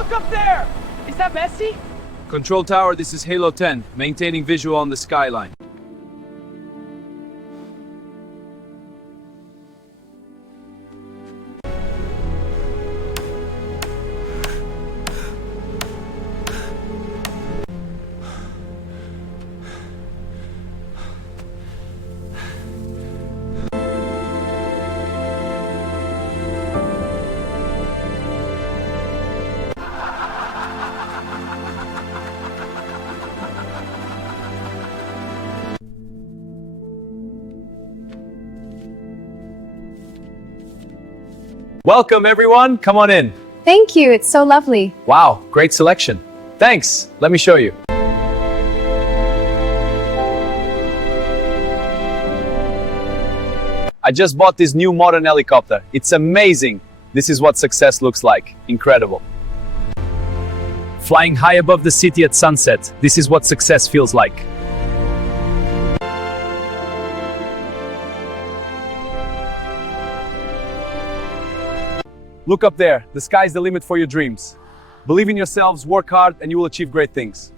Look up there! Is that Messi? Control tower, this is Halo 10, maintaining visual on the skyline. Welcome everyone, come on in. Thank you, it's so lovely. Wow, great selection. Thanks, let me show you. I just bought this new modern helicopter. It's amazing. This is what success looks like. Incredible. Flying high above the city at sunset. This is what success feels like. Look up there. The sky's the limit for your dreams. Believe in yourselves, work hard, and you will achieve great things.